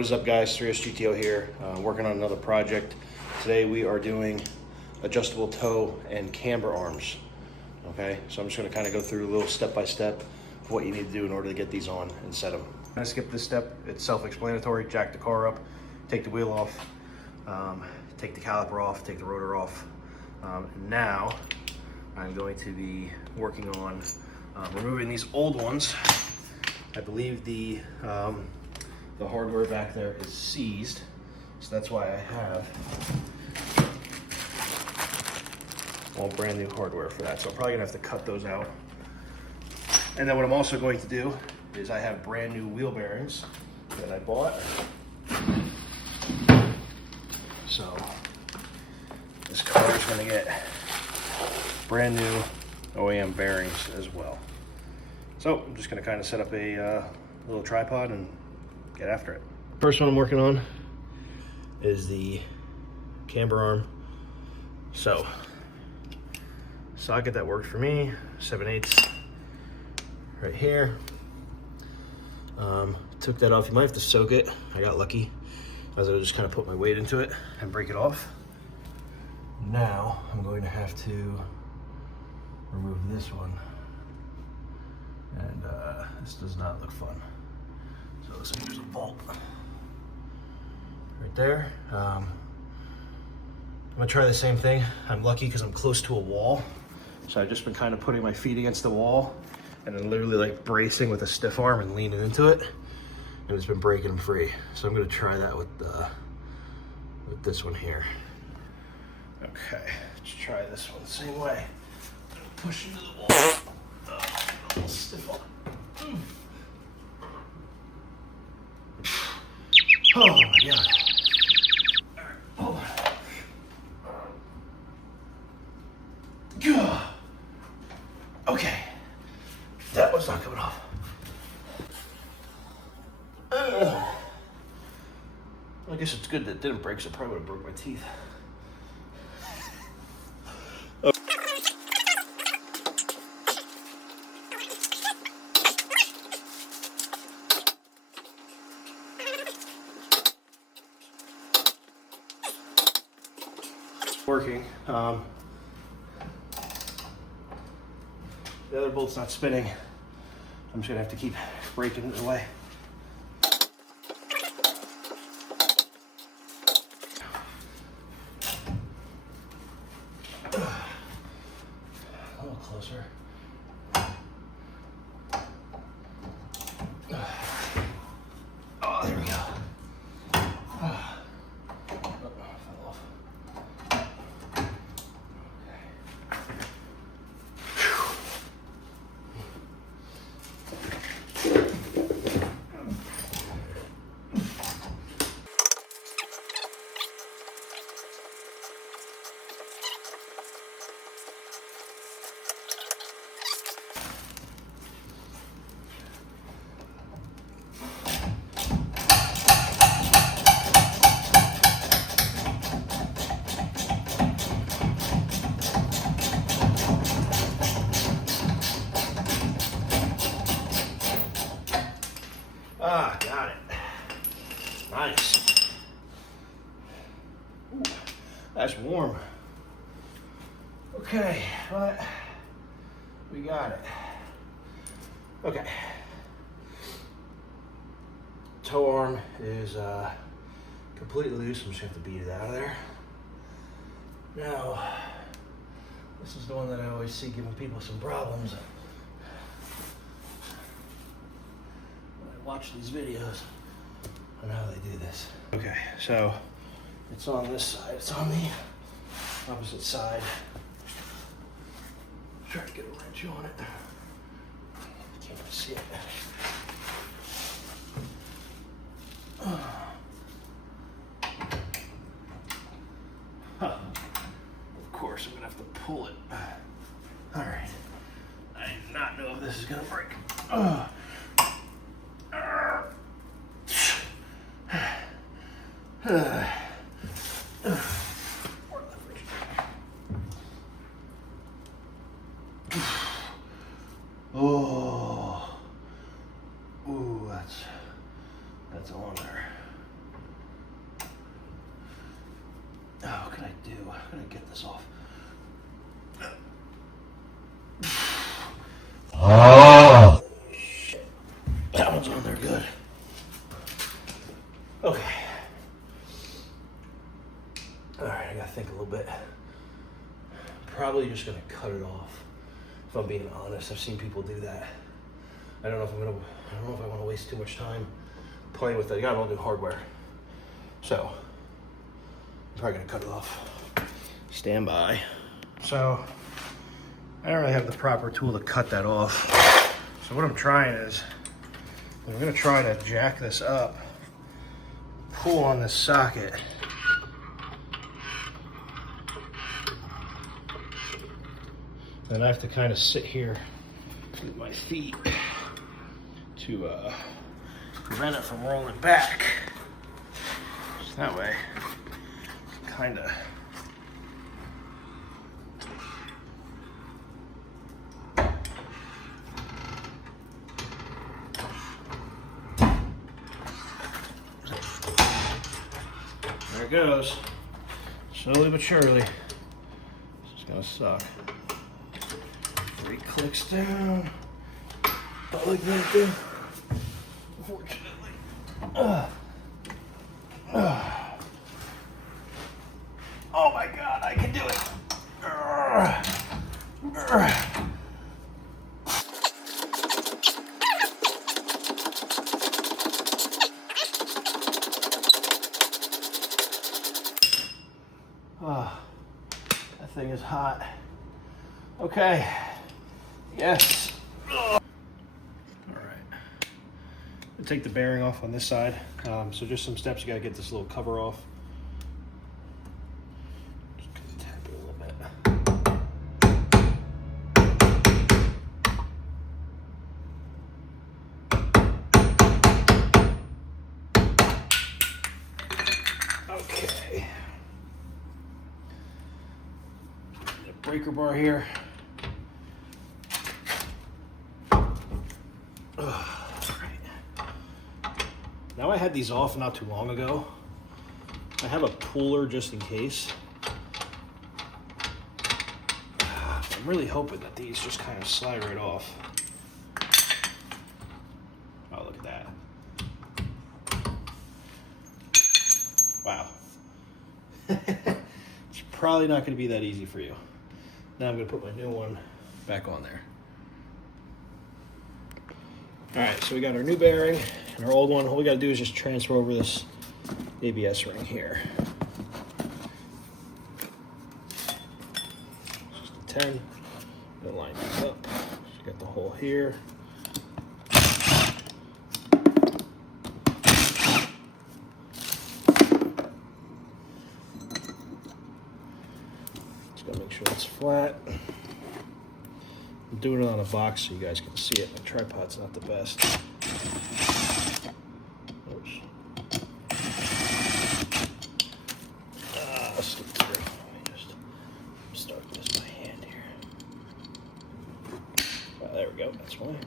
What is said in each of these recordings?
What is up, guys? 3SGTO here, working on another project. Today we are doing adjustable toe and camber arms. Okay, so I'm just gonna kind of go through a little step-by-step of what you need to do in order to get these on and set them. I'm gonna skip this step. It's self-explanatory. Jack the car up, take the wheel off, take the caliper off, take the rotor off. Now I'm going to be working on removing these old ones. I believe the hardware back there is seized, so that's why I have all brand new hardware for that. So I'm probably gonna have to cut those out. And then what I'm also going to do is I have brand new wheel bearings that I bought. So this car is gonna get brand new OEM bearings as well. So I'm just gonna kind of set up a little tripod and get after it. First one I'm working on is the camber arm. So socket that worked for me, 7/8 right here. Took that off. You might have to soak it. I got lucky, as I just kind of put my weight into it and break it off. Now I'm going to have to remove this one, and this does not look fun. So this there's a bolt right there. I'm gonna try the same thing. I'm lucky because I'm close to a wall, so I've just been kind of putting my feet against the wall and then literally like bracing with a stiff arm and leaning into it, and it's been breaking them free. So I'm gonna try that with this one here. Okay, let's try this one the same way. Push into the wall. A little stiff arm. Oh my God. All right, hold on. Okay, that was not coming off. I guess it's good that it didn't break, so I probably would have broke my teeth. Working. The other bolt's not spinning. I'm just gonna have to keep breaking it away. A little closer. Oh, there we go. Ah, got it. Nice. Ooh, that's warm. Okay, but we got it. Okay. Toe arm is completely loose. I'm just gonna have to beat it out of there. Now, this is the one that I always see giving people some problems. Watch these videos on how they do this. Okay, so it's on this side. It's on the opposite side. Try to get a wrench on it. Can't really see it. Huh. Of course, I'm gonna have to pull it. All right. I do not know if this is gonna break. Oh, ooh, that's on there. do? I'm gonna get this off. Oh. That one's on there good. Okay. All right, I gotta think a little bit. Probably just gonna cut it off. If I'm being honest, I've seen people do that. I don't know if I want to waste too much time playing with that. You got all new hardware, so I'm probably gonna cut it off. Stand by. So I don't really have the proper tool to cut that off. So what I'm trying is, I'm gonna try to jack this up, pull on this socket. Then I have to kind of sit here with my feet to prevent it from rolling back. So that way, kind of. There it goes. Slowly but surely. It's gonna suck. 3 clicks down. Not like that though. Unfortunately. Oh my God, I can do it. That thing is hot. Okay. Yes. All right. I'll take the bearing off on this side. So just some steps. You got to get this little cover off. Just gonna tap it a little bit. Okay. The breaker bar here. Now I had these off not too long ago. I have a puller just in case. I'm really hoping that these just kind of slide right off. Oh, look at that. Wow. It's probably not going to be that easy for you. Now I'm going to put my new one back on there. All right, so we got our new bearing and our old one. All we got to do is just transfer over this ABS ring here. Just a 10. Gonna line these up. So you got the hole here. Just gotta make sure it's flat. I'm doing it on a box so you guys can see it. My tripod's not the best. Oops. Slip through. Let me just start this by hand here. There we go. That's fine.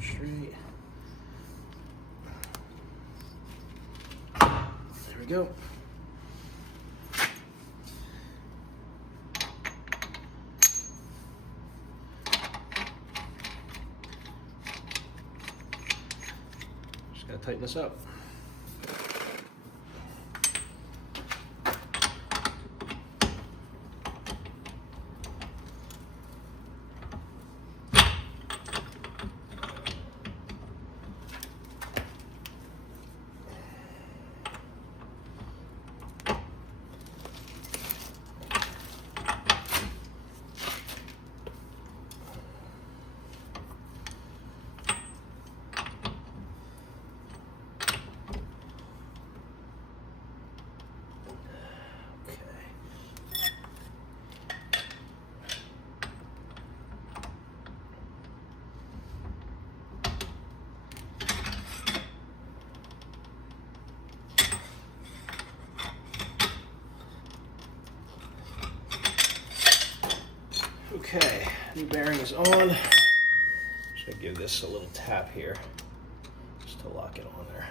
Straight. There we go. Just gotta tighten this up. Okay, new bearing is on. Just gonna give this a little tap here just to lock it on there.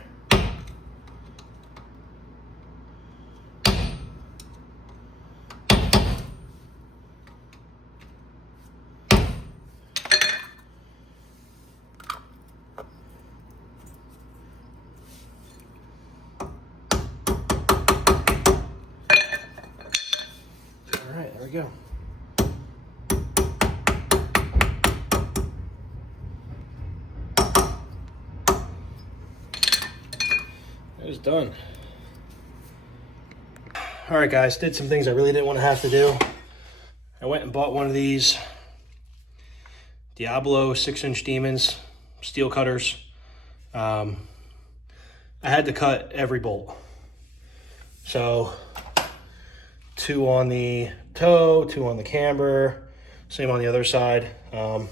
All right, there we go. It's done. All right, guys, did some things I really didn't want to have to do. I went and bought one of these Diablo 6-inch Demons steel cutters. I had to cut every bolt. So 2 on the toe, 2 on the camber, same on the other side. But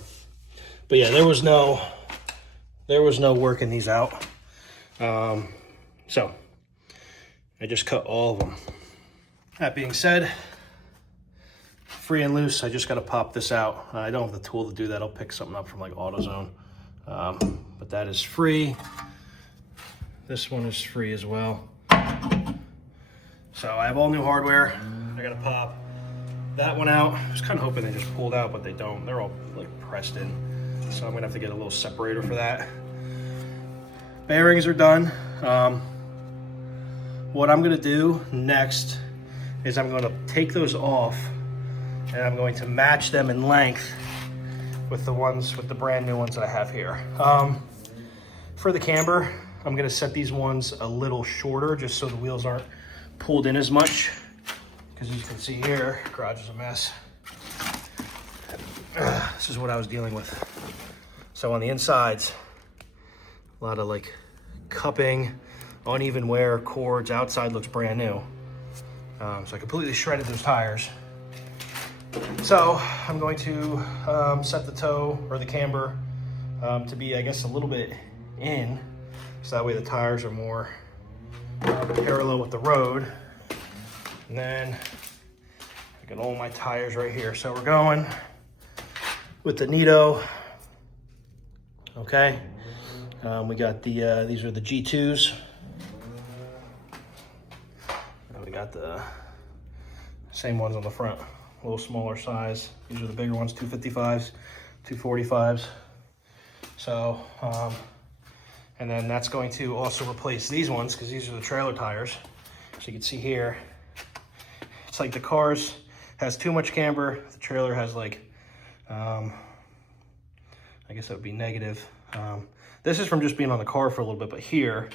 yeah, there was no working these out. So I just cut all of them. That being said, free and loose, I just got to pop this out. I don't have the tool to do that. I'll pick something up from like AutoZone. But that is free. This one is free as well. So I have all new hardware. I got to pop that one out. I was kind of hoping they just pulled out, but they don't. They're all like pressed in. So I'm gonna have to get a little separator for that. Bearings are done. What I'm gonna do next is I'm gonna take those off and I'm going to match them in length with the brand new ones that I have here. For the camber, I'm gonna set these ones a little shorter just so the wheels aren't pulled in as much. Because as you can see here, garage is a mess. This is what I was dealing with. So on the insides, a lot of like cupping, uneven wear, cords. Outside looks brand new. So I completely shredded those tires. So I'm going to set the toe or the camber to be, I guess, a little bit in, so that way the tires are more parallel with the road. And then I got all my tires right here. So we're going with the Nito. Okay. We got the, these are the G2s. And we got the same ones on the front, a little smaller size. These are the bigger ones, 255s, 245s. So, and then that's going to also replace these ones because these are the trailer tires. So you can see here, it's like the cars has too much camber. The trailer has like, I guess that would be negative. This is from just being on the car for a little bit, but here,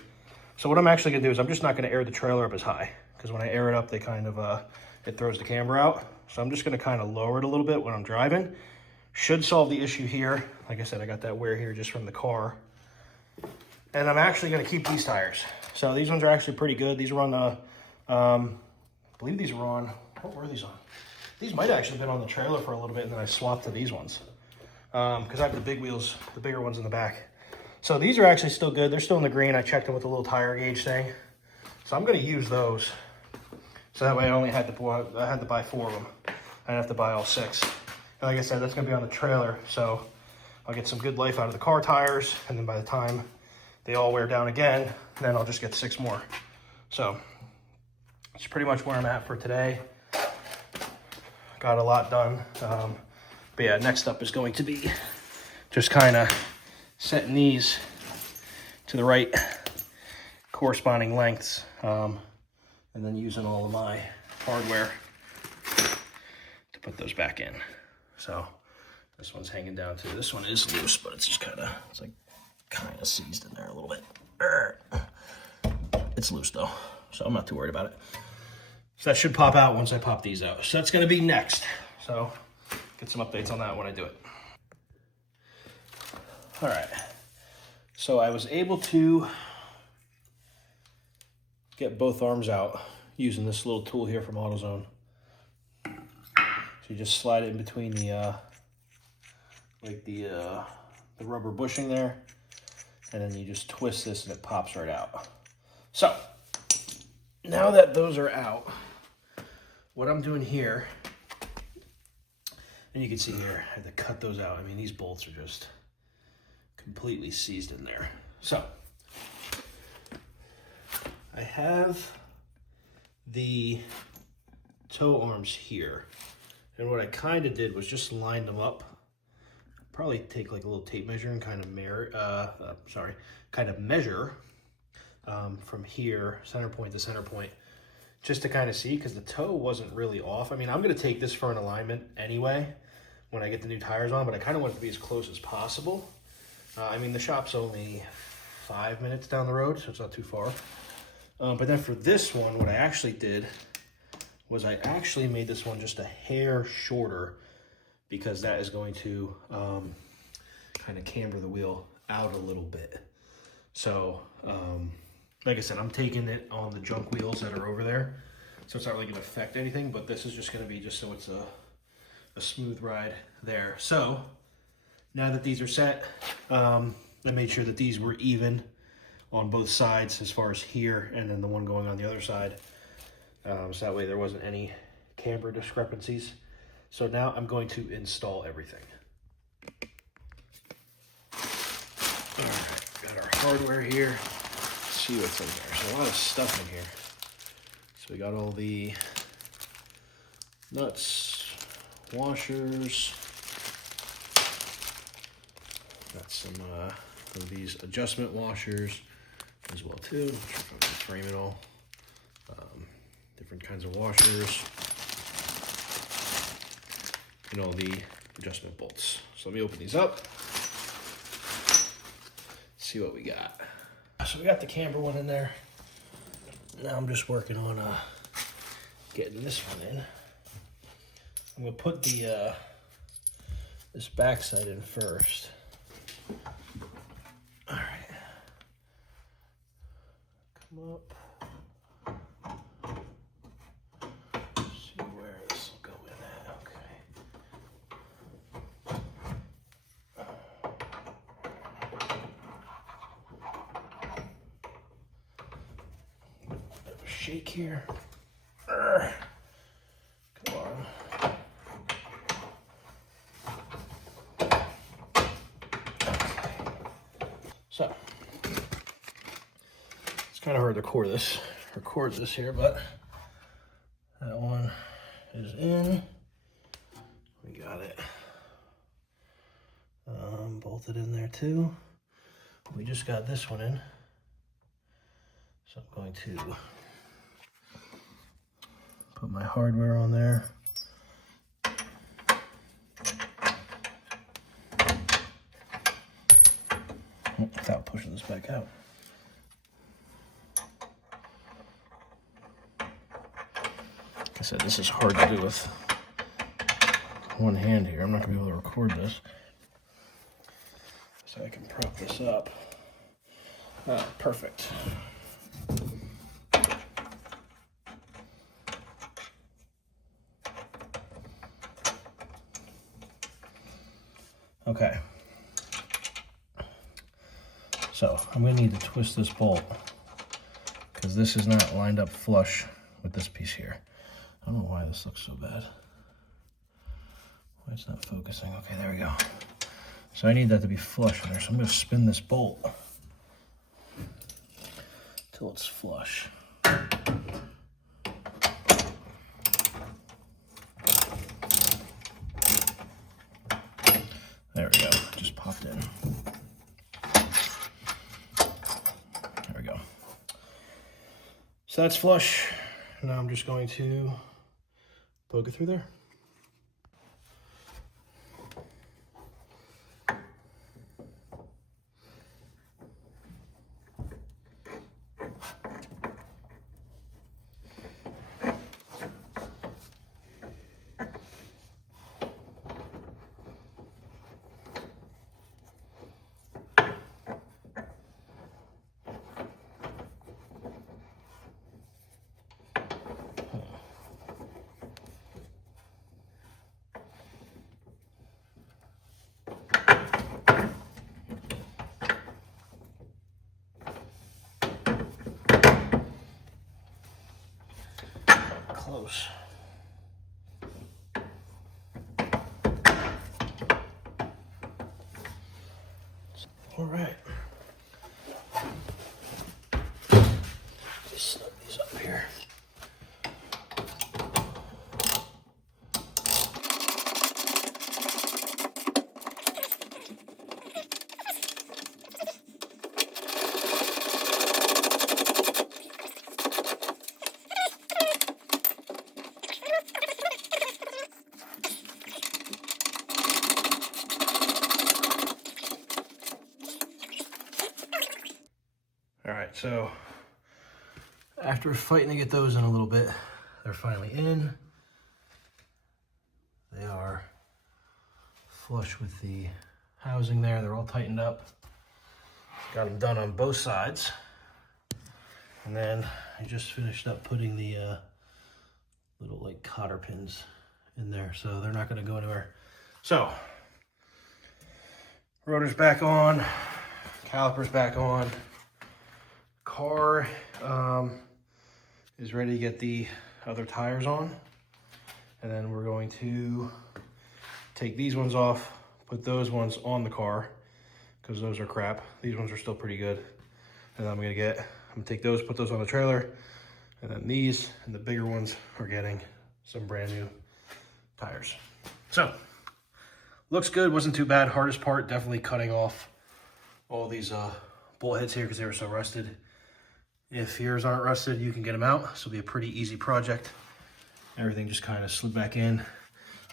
so what I'm actually gonna do is I'm just not gonna air the trailer up as high because when I air it up, they kind of, it throws the camber out. So I'm just gonna kind of lower it a little bit when I'm driving. Should solve the issue here. Like I said, I got that wear here just from the car. And I'm actually gonna keep these tires. So these ones are actually pretty good. These were on the, I believe these were on, what were these on? These might have actually been on the trailer for a little bit and then I swapped to these ones. Because I have the big wheels, the bigger ones in the back. So these are actually still good. They're still in the green. I checked them with a little tire gauge thing. So I'm gonna use those. So that way I only had to buy 4 of them. I didn't have to buy all 6. And like I said, that's gonna be on the trailer. So I'll get some good life out of the car tires. And then by the time they all wear down again, then I'll just get 6 more. So that's pretty much where I'm at for today. Got a lot done. But yeah, next up is going to be just kind of setting these to the right corresponding lengths, and then using all of my hardware to put those back in. So this one's hanging down too. This one is loose, but it's just kind of, it's like kind of seized in there a little bit. It's loose though, so I'm not too worried about it. So that should pop out once I pop these out. So that's gonna be next. So get some updates on that when I do it. All right, so I was able to get both arms out using this little tool here from AutoZone. So you just slide it in between the the rubber bushing there, and then you just twist this and it pops right out. So now that those are out, what I'm doing here And you can see here, I had to cut those out. I mean, these bolts are just completely seized in there. So, I have the toe arms here. And what I kind of did was just line them up. Probably take like a little tape measure and kind of measure from here, center point to center point, just to kind of see, because the toe wasn't really off. I mean, I'm going to take this for an alignment anyway when I get the new tires on, but I kind of want it to be as close as possible. I mean, the shop's only 5 minutes down the road, so it's not too far. But then for this one, what I actually did was I actually made this one just a hair shorter, because that is going to kind of camber the wheel out a little bit. So, like I said, I'm taking it on the junk wheels that are over there, so it's not really going to affect anything, but this is just going to be just so it's a smooth ride there. So, now that these are set, I made sure that these were even on both sides as far as here, and then the one going on the other side. So that way there wasn't any camber discrepancies. So now I'm going to install everything. All right, got our hardware here. Let's see what's in there. There's a lot of stuff in here. So we got all the nuts, washers. Got some of these adjustment washers as well too. I'm sure if I can frame it all. Different kinds of washers. And all the adjustment bolts. So let me open these up. See what we got. So we got the camber one in there. Now I'm just working on getting this one in. I'm gonna put the this backside in first. All right. Come up. See where this will go in at. Okay. Bit of a shake here. Come on. So, it's kind of hard to record this here, but that one is in. We got it bolted in there too. We just got this one in. So I'm going to put my hardware on there. Without pushing this back out. Like I said, this is hard to do with one hand here. I'm not going to be able to record this. So I can prop this up. Ah, perfect. Okay. So I'm going to need to twist this bolt because this is not lined up flush with this piece here. I don't know why this looks so bad. Why it's not focusing. Okay, there we go. So I need that to be flush in there. So I'm going to spin this bolt until it's flush. There we go. Just popped in. So that's flush. Now I'm just going to poke it through there. Close. this up here. All right, so after fighting to get those in a little bit, they're finally in. They are flush with the housing there. They're all tightened up. Got them done on both sides. And then I just finished up putting the little like cotter pins in there, so they're not gonna go anywhere. So, rotor's back on, caliper's back on. Car is ready to get the other tires on, and then we're going to take these ones off, put those ones on the car because those are crap. These ones are still pretty good. And then I'm gonna take those, put those on the trailer, and then these and the bigger ones are getting some brand new tires. So looks good, wasn't too bad. Hardest part, definitely cutting off all these bolt heads here because they were so rusted. If yours aren't rusted, you can get them out. This will be a pretty easy project. Everything just kind of slid back in.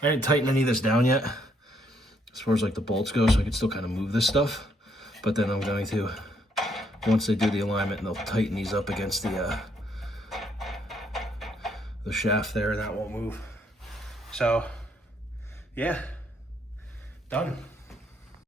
I didn't tighten any of this down yet, as far as like the bolts go, so I can still kind of move this stuff. But then I'm going to, once they do the alignment, and they'll tighten these up against the shaft there, and that won't move. So, yeah, done.